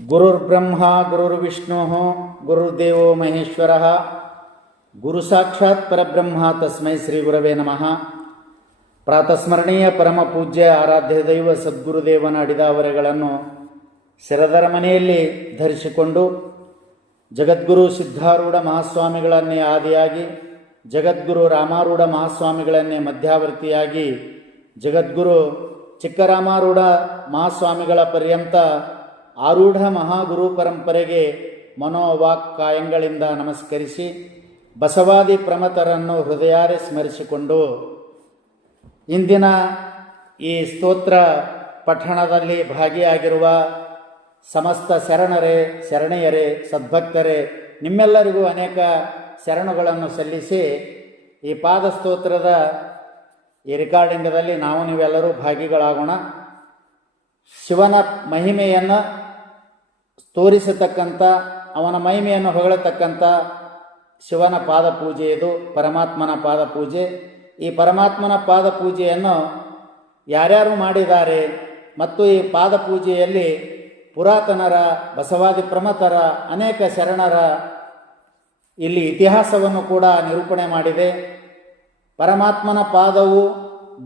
ಗುರುರ್ಬ್ರಹ್ಮ ಗುರುರ್ವಿಷ್ಣು ಗುರುರ್ದೇವೋ ಮಹೇಶ್ವರ ಗುರು ಸಾಕ್ಷಾತ್ ಪರಬ್ರಹ್ಮ ತಸ್ಮೈ ಶ್ರೀ ಗುರವೇ ನಮಃ. ಪ್ರಾತಸ್ಮರಣೀಯ ಪರಮ ಪೂಜ್ಯ ಆರಾಧ್ಯ ದೈವ ಸದ್ಗುರುದೇವನ ಅಡಿದಾವರೆಗಳನ್ನು ಶಿರದರ ಮನೆಯಲ್ಲಿ ಧರಿಸಿಕೊಂಡು ಜಗದ್ಗುರು ಸಿದ್ಧಾರೂಢ ಮಹಾಸ್ವಾಮಿಗಳನ್ನೇ ಆದಿಯಾಗಿ, ಜಗದ್ಗುರು ರಾಮಾರೂಢ ಮಹಾಸ್ವಾಮಿಗಳನ್ನೇ ಮಧ್ಯಾವರ್ತಿಯಾಗಿ, ಜಗದ್ಗುರು ಚಿಕ್ಕರಾಮಾರೂಢ ಮಹಾಸ್ವಾಮಿಗಳ ಪರ್ಯಂತ ಆರೂಢ ಮಹಾಗುರು ಪರಂಪರೆಗೆ ಮನೋವಾಕ್ ಕಾಯಂಗಳಿಂದ ನಮಸ್ಕರಿಸಿ ಬಸವಾದಿ ಪ್ರಮತರನ್ನು ಹೃದಯಾರೆ ಸ್ಮರಿಸಿಕೊಂಡು ಇಂದಿನ ಈ ಸ್ತೋತ್ರ ಪಠಣದಲ್ಲಿ ಭಾಗಿಯಾಗಿರುವ ಸಮಸ್ತ ಶರಣರೇ, ಶರಣೆಯರೇ, ಸದ್ಭಕ್ತರೇ, ನಿಮ್ಮೆಲ್ಲರಿಗೂ ಅನೇಕ ಶರಣುಗಳನ್ನು ಸಲ್ಲಿಸಿ ಈ ಪಾದಸ್ತೋತ್ರದ ಈ ರೆಕಾರ್ಡಿಂಗದಲ್ಲಿ ನಾವು ನೀವೆಲ್ಲರೂ ಭಾಗಿಗಳಾಗೋಣ. ಶಿವನ ಮಹಿಮೆಯನ್ನು ತೋರಿಸತಕ್ಕಂಥ, ಅವನ ಮಹಿಮೆಯನ್ನು ಹೊಗಳತಕ್ಕಂಥ ಶಿವನ ಪಾದ ಪೂಜೆ ಇದು, ಪರಮಾತ್ಮನ ಪಾದ ಪೂಜೆ. ಈ ಪರಮಾತ್ಮನ ಪಾದ ಪೂಜೆಯನ್ನು ಯಾರ್ಯಾರು ಮಾಡಿದ್ದಾರೆ ಮತ್ತು ಈ ಪಾದ ಪೂಜೆಯಲ್ಲಿ ಪುರಾತನರ, ಬಸವಾದಿ ಪ್ರಮತರ, ಅನೇಕ ಶರಣರ ಇಲ್ಲಿ ಇತಿಹಾಸವನ್ನು ಕೂಡ ನಿರೂಪಣೆ ಮಾಡಿದೆ. ಪರಮಾತ್ಮನ ಪಾದವು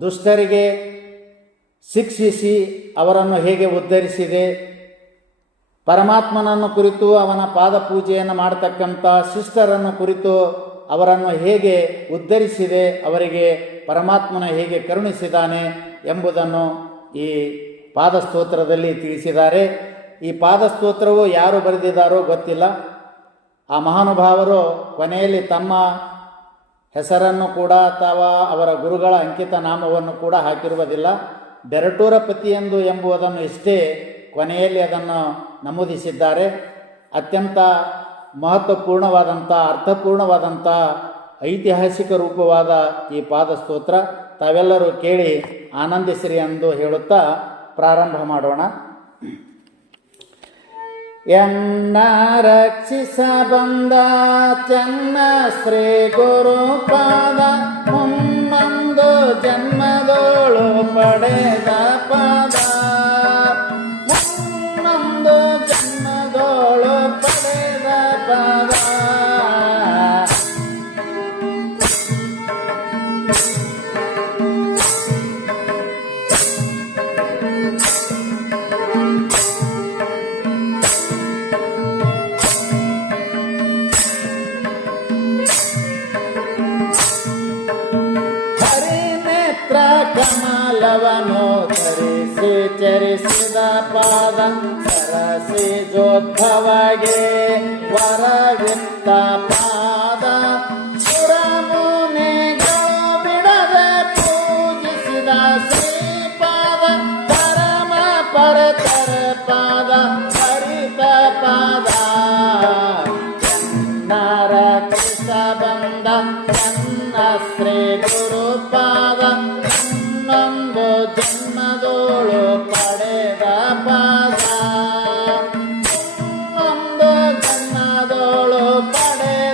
ದುಷ್ಟರಿಗೆ ಶಿಕ್ಷಿಸಿ ಅವರನ್ನು ಹೇಗೆ ಉದ್ಧರಿಸಿದೆ, ಪರಮಾತ್ಮನನ್ನು ಕುರಿತು ಅವನ ಪಾದ ಪೂಜೆಯನ್ನು ಮಾಡತಕ್ಕಂಥ ಶಿಷ್ಟರನ್ನು ಕುರಿತು ಅವರನ್ನು ಹೇಗೆ ಉದ್ಧರಿಸಿದೆ, ಅವರಿಗೆ ಪರಮಾತ್ಮನ ಹೇಗೆ ಕರುಣಿಸಿದ್ದಾನೆ ಎಂಬುದನ್ನು ಈ ಪಾದಸ್ತೋತ್ರದಲ್ಲಿ ತಿಳಿಸಿದ್ದಾರೆ. ಈ ಪಾದಸ್ತೋತ್ರವು ಯಾರು ಬರೆದಿದ್ದಾರೋ ಗೊತ್ತಿಲ್ಲ. ಆ ಮಹಾನುಭಾವರು ಕೊನೆಯಲ್ಲಿ ತಮ್ಮ ಹೆಸರನ್ನು ಕೂಡ ಅಥವಾ ಅವರ ಗುರುಗಳ ಅಂಕಿತ ನಾಮವನ್ನು ಕೂಡ ಹಾಕಿರುವುದಿಲ್ಲ. ಬೆರಟೂರ ಪತಿಯೆಂದು ಎಂಬುದನ್ನು ಇಷ್ಟೇ ಕೊನೆಯಲ್ಲಿ ಅದನ್ನು ನಮೂದಿಸಿದ್ದಾರೆ. ಅತ್ಯಂತ ಮಹತ್ವಪೂರ್ಣವಾದಂಥ, ಅರ್ಥಪೂರ್ಣವಾದಂಥ, ಐತಿಹಾಸಿಕ ರೂಪವಾದ ಈ ಪಾದಸ್ತೋತ್ರ ತಾವೆಲ್ಲರೂ ಕೇಳಿ ಆನಂದಿಸಿರಿ ಎಂದು ಹೇಳುತ್ತಾ ಪ್ರಾರಂಭ ಮಾಡೋಣ. ಎನ್ನ ರಕ್ಷಿಸ ಬಂದ ಚನ್ನ ಶ್ರೀ ಗುರುಪಾದ, ಮುನ್ನೊಂದು ಜನ್ಮದೋಳು ಪಡೆದ ಪಾದ, ಮುನ್ನೊಂದು ಜನ್ಮದೋಳು ಪಡೆದ ಪಾದ. ಕಮಲವನು ಧರಿಸಿ ಚರಿಸಿದ ಪಾದ, ಸರಸಿ ಜೋದ್ಭವಗೆ ವರವಿತ್ತ ಪಾದ, ಸುರಮುನಿಗಳು ಬಿಡದೆ ಪೂಜಿಸಿದ ಶ್ರೀಪಾದ, ಪರಮ ಪರತರ ಪಾದ, ಹರಿತ ಪಾದ. ಎನ್ನರ ಕೃಷ್ಣ ಬಂದ ಎನ್ನ ಶ್ರೀ ಗುರುಪಾದ, ಇನ್ನೊಂದು ಜನ್ಮದೋಳು ಪಡೆದ ಪಾದ, ಇನ್ನೊಂದು ಜನ್ಮದೋಳು ಪಡೆದ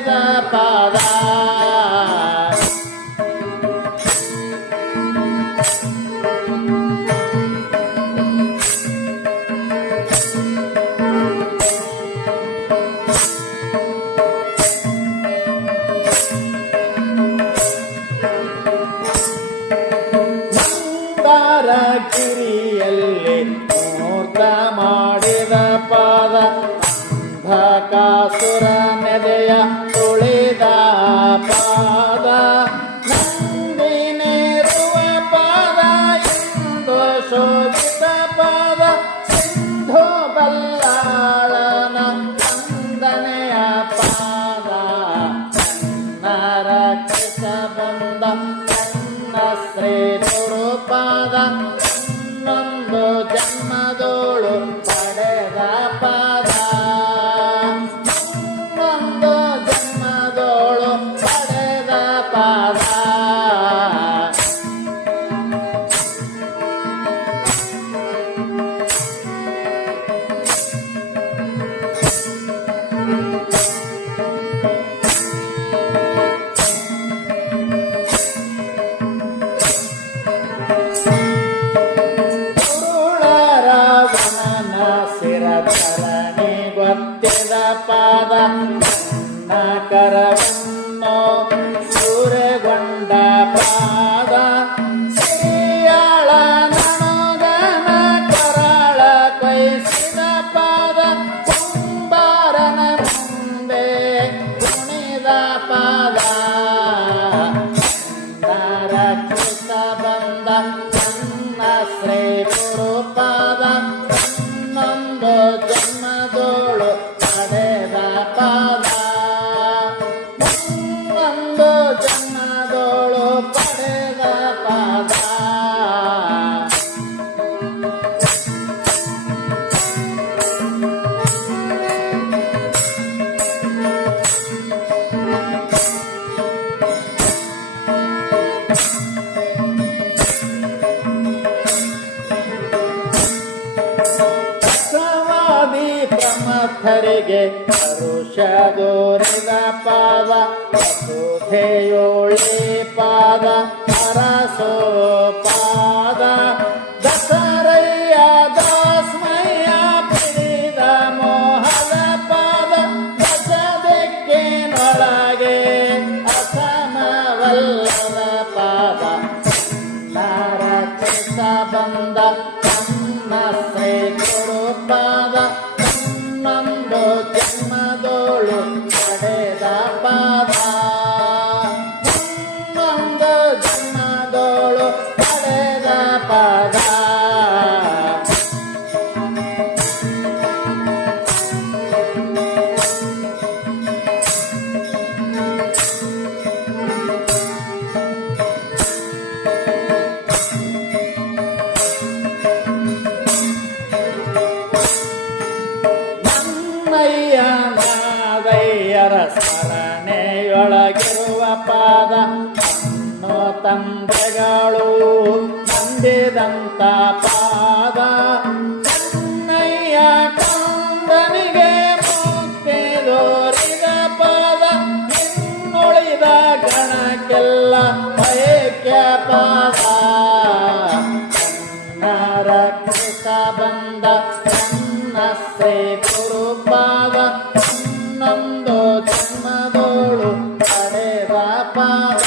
ಕರಣಿ ಗೊತ್ತಿದ ಪಾದ ನನ್ನ ಕರವನ್ನು ಸೂರೆಗೊಂಡ ಪಾದ ಸಿರಿಯಾಳ ನನಗನ ಕರಾಳ ಕೊಯ್ಸಿದ ಪಾದ ಕುಂಬಾರನ ಮುಂದೆ ಕುಣಿದ ಪಾದ ರಕ್ಷಿಸ ಬಂದ ನನ್ನ ಶ್ರೀ ಗುರುಪಾದ ನನ್ನೊಂದು ಜನ್ಮದೋಳು ಪಡೆದ ಪಾದ ನನ್ನೊಂದು ಜನ್ಮದೋಳು ಪಡೆದ ಪಾದ ಸವಾದಿ ಪ್ರಮಥರಿಗೆ ಪರುಷ ದೋರಿದ ಪಾದ ವಸುಧೆಯೋಳೆ ಪಾದ ಅರಸೋ ಪಾದ ದಸರಯ್ಯ ದಾಸ್ಮಯ್ಯ ಪಿಡಿದ ಮೋಹದ ಪಾದ ದಶದಿಕ್ಕಿನೊಳಗೆ ಅಸಮವಲ್ಲದ ಪಾದ ರಕ್ಷಿಸ ಬಂದ ನನ್ನ ಶ್ರೀ ಗುರುಪಾದ ನನ್ನೊಂದು ಜನ್ಮದೋಳು ಪಡೆದ ಪಾದ ನನ್ನೊಂದು ಜನ್ಮದೋಳು ಪಡೆದ ಪಾದ ನಾದಯ್ಯರ ಸ್ಮರಣೆಯೊಳಗಿರುವ ಪಾದ ಅನ್ನೋ ತಂದೆಗಳು ನಂಬಿದಂತ ಪಾದ ಕನ್ನಯ್ಯ ಕಂದನಿಗೆ ಮುಕ್ತಿ ದೋರಿದ ಪಾದ ಇನ್ನುಳಿದ ಗಣಕ್ಕೆಲ್ಲ ಐಕ್ಯ ಪಾದ ರಕ್ಷಿಸ ಬಂದ ನನ್ನ ಶ್ರೀ ಗುರುಪಾದ ನನ್ನೊಂದು ಜನ್ಮದೋಳು ಪಡೆದ ಪಾದ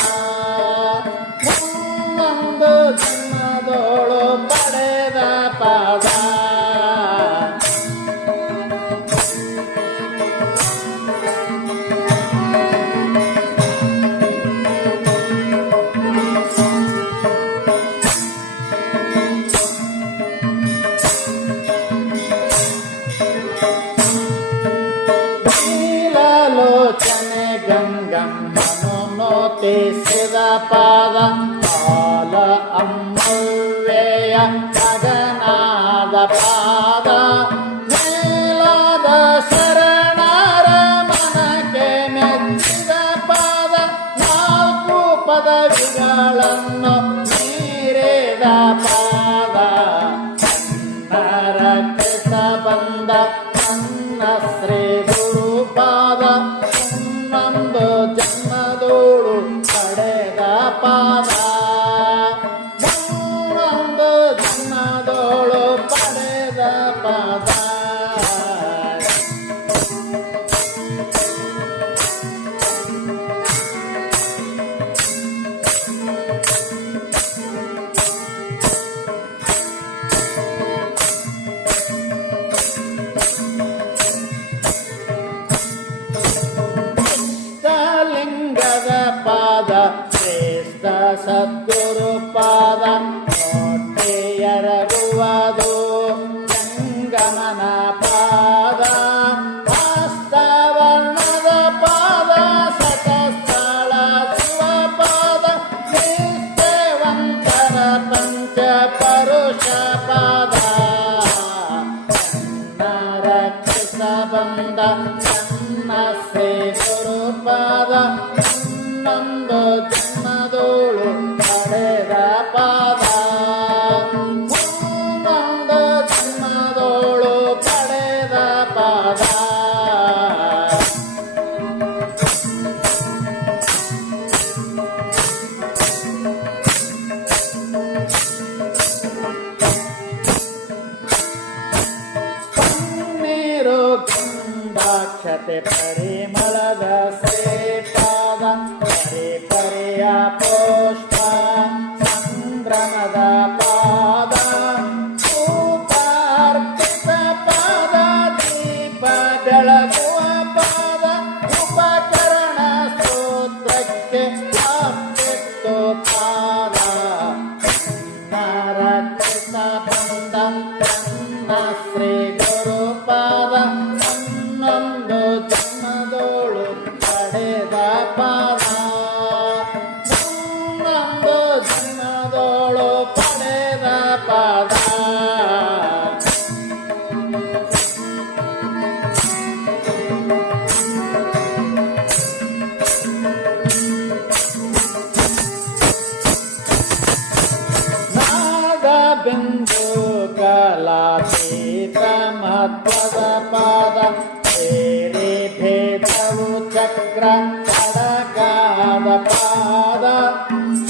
ನನ್ನೊಂದು ಜನ್ಮದೋಳು ಪಡೆದ ಪಾದ ನೀಲಲೋಚನೆ ಗಂಗಮ್ಮನು ನೋತಿಸಿದ ಪಾದ ಕಾಲ ಅಮ್ಮವ್ವೆಯ ಮಗನಾದ ಪಾದ ಮೇಲಾದ ಶರಣರ ಮನಕ್ಕೆ ಮೆಚ್ಚಿದ ಪಾದ ನಾಲ್ಕು ಪದವಿಗಳನ್ನು ಮೀರಿದ ಪಾದ ರಕ್ಷಿಸ ಬಂದ ನನ್ನ ಶ್ರೀ ಗುರುಪಾದ ನನ್ನೊಂದು ಜನ್ಮದೋಳು ಪಡೆದ ಪಾದ ನನ್ನೊಂದು ಜನ್ಮದೋಳು ಪಡೆದ ಪಾದ ಲಿಂಗದ ಪಾದ ಶ್ರೇಷ್ಠ ಸದ್ಗುರು ಪಾದ ಎರಗುವುದು ಜಂಗಮನ ಪಾದ ಹಸ್ತವರ್ಣದ ಪಾದ ಸತಸ್ಥಳ ಶಿವ ಪಾದ ನಿಷ್ಠೆವಂತರ ಪಂಚ ಪರುಷ ಪಾದ ರಕ್ಷಿಸ ಬಂದ ನನ್ನ ಶ್ರೀ ಗುರುಪಾದ ನನ್ನೊಂದು ಜನ್ಮದೋಳು ಪಡೆದ ಪಾದ ನನ್ನೊಂದು ಜನ್ಮದೋಳು ಪಡೆದ ಪಾದ ಸಾಕ್ಷತೆ ಪರಿಮಳದ ಶ್ರೀಪಾದ ಪರಿ ಪರಿಯ ಪುಷ್ಪ ಸಂಭ್ರಮದ ಪಾದ ಧೂಪಾರ್ಪಿತ ಪಾದ ದೀಪ ಬೆಳಗುವ ಪಾದ ಉಪಕರಣ ಸ್ತೋತ್ರಕ್ಕೆ ಅಪ್ಪಿತ್ತು ಪಾದ ರಕ್ಷಿತ ಬಂದ ತನ್ನ ಶ್ರೀ ಗುರುಪಾದ ಹನ್ನೊಂದು ಜನ್ಮದೋಳು ಪಡೆದ ಪಾದ ಹನ್ನೊಂದು ಜನ್ಮದೋಳು ಪಡೆದ ಪಾದ ಬಿಂದು ಕಲಾತೀತ ಮಹತ್ವದ ಪಾದ ಸೇರಿ ಭೇದವು ಚಕ್ರ ಕಡಗಾದ ಪಾದ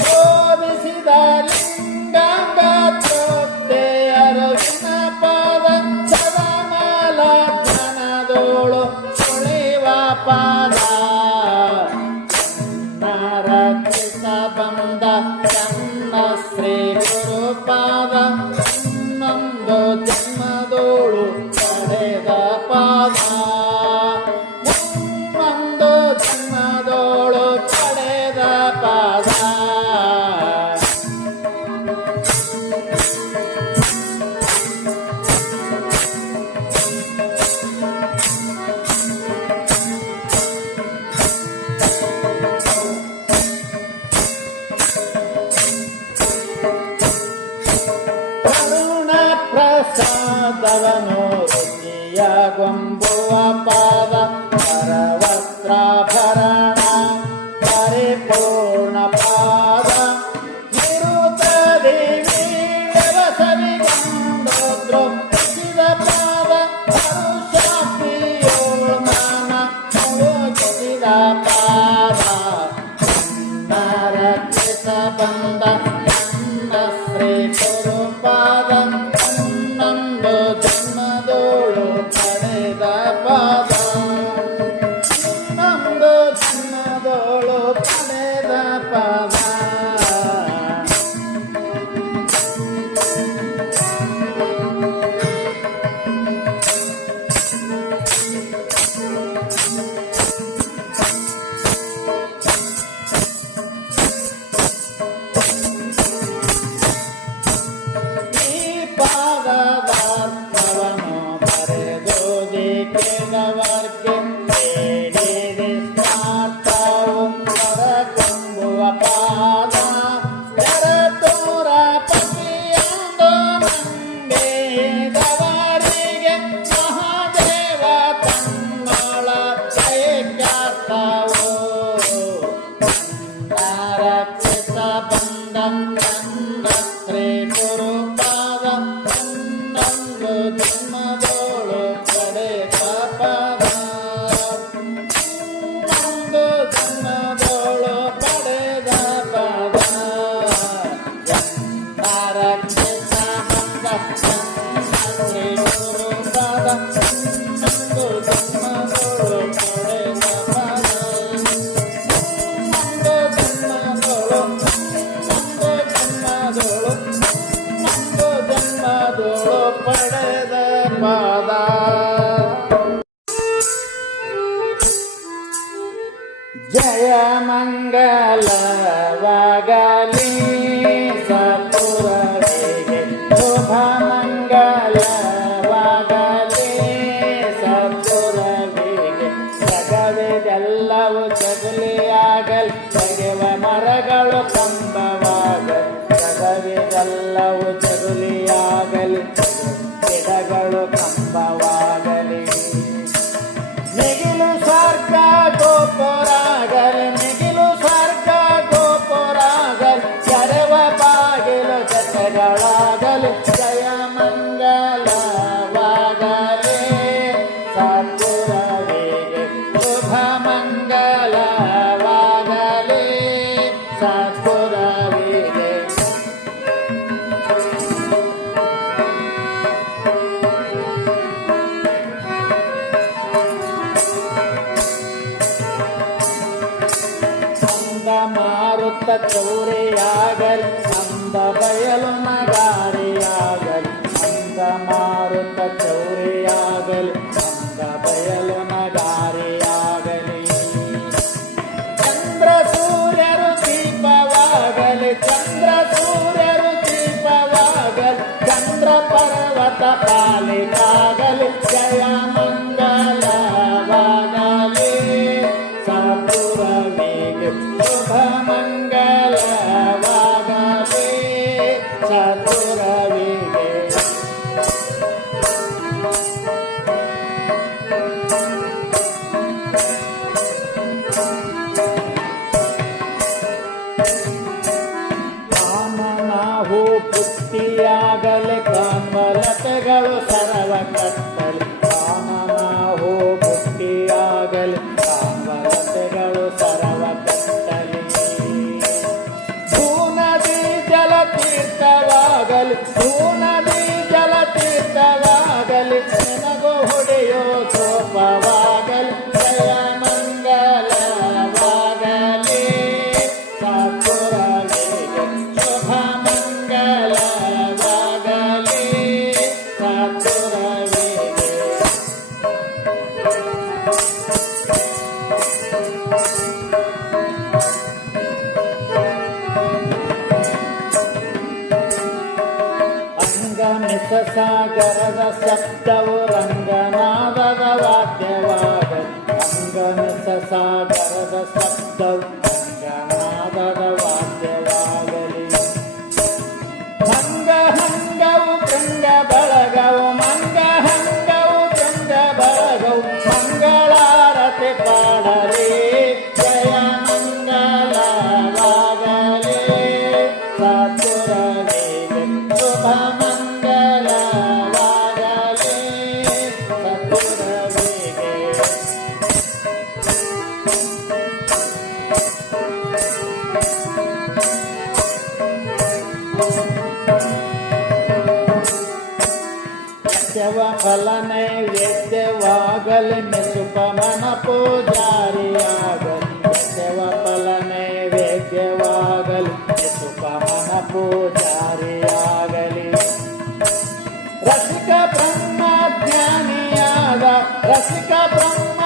ಶೋಧಿಸಿದ ಲಿಂಗಾಂಗ ತೃಪ್ತಿ ಅರುವಿನ ಪಾದ ಸದಮಲ ಧನದೋಳು ಸುಳಿವ ಪಾದ ರಕ್ಷಿತ ಬಂದ ಚನ್ನ ಶ್ರೀ ಗುರುಪಾದ ಹನ್ನೊಂದು ಜನ್ಮದೋಳು ಪಡೆದ ಪಾದ ಹನ್ನೊಂದು ಜನ್ಮದೋಳು ಪಡೆದ ಪಾದ ಪ್ರಸಾದವನು ರುಚಿಯಗೊಂಬುವ ಪಾದ ಪರವಸ್ತ್ರಾಭರಣ ಪರಿಪೂರ್ಣ ಪಾದ ನಿರುತದಿ ವ್ಯವಸವಿಗೊಂಡು ದೃಪ್ತಿಸಿದ ಪಾದ ಹರುಷಾಪ್ರಿಯೋಳ್ಮಾನ ಮುಳುಗಿಸಿದ ಪಾದ ರಕ್ಷಿತ ಬಂದ ನನ್ನ ಶ್ರೀ ಗುರುಪಾದ ಹನ್ನೊಂದು ಜನ್ಮದೋಳು ಪಡೆದ ಪಾದ ಹನ್ನೊಂದು ಜನ್ಮದೋಳು ಪಡೆದ ಪಾದ ಪಾದದಾರ್ಥವನ್ನು ಬರೆದೋದಿ ಕೇಳವರ್ಗೆ ಬೇಡಿದೆ ಸ್ಮಾರ್ಥವು ಹೊರಕೊಂಬುವ ಪಾದ ಎರಡೂರ ಪತಿಯೊಂದು ನಂಬಿದವರಿಗೆ ಮಹಾದೇವ ತನ್ನೊಳ ಜಯಕ್ಕಾರ್ಥವು ರಕ್ಷಿತ ಬಂದ ನನ್ನ ಶ್ರೀ ಗುರುಪಾದ ಹನ್ನೊಂದು ಜನ್ಮದೋಳು ಪಡೆದ ಪಾದ ಹನ್ನೊಂದು ಜನ್ಮದೋಳು ಪಡೆದ ಪಾದ ರಕ್ಷಿತ ಬಂದ ನನ್ನ ಶ್ರೀ ಗುರುಪಾದ ಹನ್ನೊಂದು ಜನ್ಮದೋಳು ಪಡೆದ ಪಾದ ಹನ್ನೊಂದು ಜನ್ಮದೋಳು ಪಡೆದ ಪಾದ ಜಯ ಮಂಗಲವಾಗಲಿ ಸಪುರವಿಗೆ ಶುಭ ಮಂಗಲವಾಗಲಿ ಸಪುರವಿಗೆ ಜಗವಿದೆಲ್ಲವೂ ಜಗುಲಿಯಾಗಲಿ ಜಗವ ಮರಗಳು ಕಂಬವಾಗಲಿ ಜಗವಿದೆಲ್ಲವೂ ಜಗುಲಿಯಾಗಲಿ ಗಿಡಗಳು ಕಂಬವಾಗಲಿ ಮಿಗಿಲು ಸ್ವರ್ಗ ಗೋಪುರಾಗಲಿ ಮಿಗಿಲು ಸ್ವರ್ಗ ಚೌರಿಯಾಗಲಿ ಅಂದ ಬಯಲು ನಗಾರಿಯಾಗಲಿ ಅಂದ ಮಾರುತ ಚೌರಿಯಾಗಲಿ ಅಂದ ಬಯಲು ನಗಾರಿಯಾಗಲಿ ಚಂದ್ರ ಸೂರ್ಯರು ದೀಪವಾಗಲಿ ಚಂದ್ರ ಸೂರ್ಯರು ದೀಪವಾಗಲಿ ಚಂದ್ರ ಪರ್ವತ ಪಾಲಿಕಾಗಲಿ ಜಯ ಮಂಗಲವಾಗಲಿ ಸಪುರವಿಗೆ ಶುಭ ಮಂಗಲವಾಗಲಿ ಸಪುರವಿಗೆ ಕಾಮನಾಹು ಬುದ್ಧಿಯಾಗಲಿ ಕಮಲತೆಗಳು ಸರ್ವ ಕಟ್ಟಲಿ ಕಾಮನಾಹು ಬುದ್ಧಿಯಾಗಲಿ ಕಮಲತೆಗಳು ಸರ್ವ ಕಟ್ಟಲಿ ಭೂನದಿ ಜಲತೀರ್ಥವಾಗಲಿ ಭೂನದಿ ಜಲತೀರ್ಥವಾಗಲಿ ನಿನಗು ಹೊಡೆಯೋ ಸೋಪವಾಗಲಿ ಜಯ ಮಂಗಲವಾಗಲಿ ಸಪುರವಿಗೆ ಶುಭ ಮಂಗಲವಾಗಲಿ ಸಪುರವಿಗೆ ಅಂಗಮಿತ ಸಾಗರದ ಶಬ್ದವು ರಂಗನಾದದ ವಾದ್ಯವಾಗಲಿ ಅಂಗಮಿತ ಸಾಗರದ ಶಬ್ದವು ರಂಗನಾದದ ವಾದ್ಯವಾಗಲಿ ಮಂಗ ಹಂಗವು ಕೃಂಗ ಬಳಗವು ಮಂಗ ಹಂಗವು ಕೃಂಗ ಬಳಗವು ಮಂಗಳಾರತಿ ಪಾಡಲಿ ಜಯ ಮಂಗಲವಾಗಲಿ ಸಪುರವಿಗೆ ಶುಭ ಮಂಗಲವಾಗಲಿ ಸಪುರವಿಗೆ ಯಜ್ಞವ ಫಲ ನೈವೇದ್ಯವಾಗಲಿ ನಿಸುಪಮನ ಪೂಜಾರಿಯಾಗಲಿ ಯಜ್ಞವ ಫಲ ನೈವೇದ್ಯವಾಗಲಿ ನಿಸುಪಮನ ಪೂಜಾರಿಯಾಗಲಿ ರಸಿಕ ಬ್ರಹ್ಮ ಜ್ಞಾನಿಯಾದ ರಸಿಕ ಬ್ರಹ್ಮ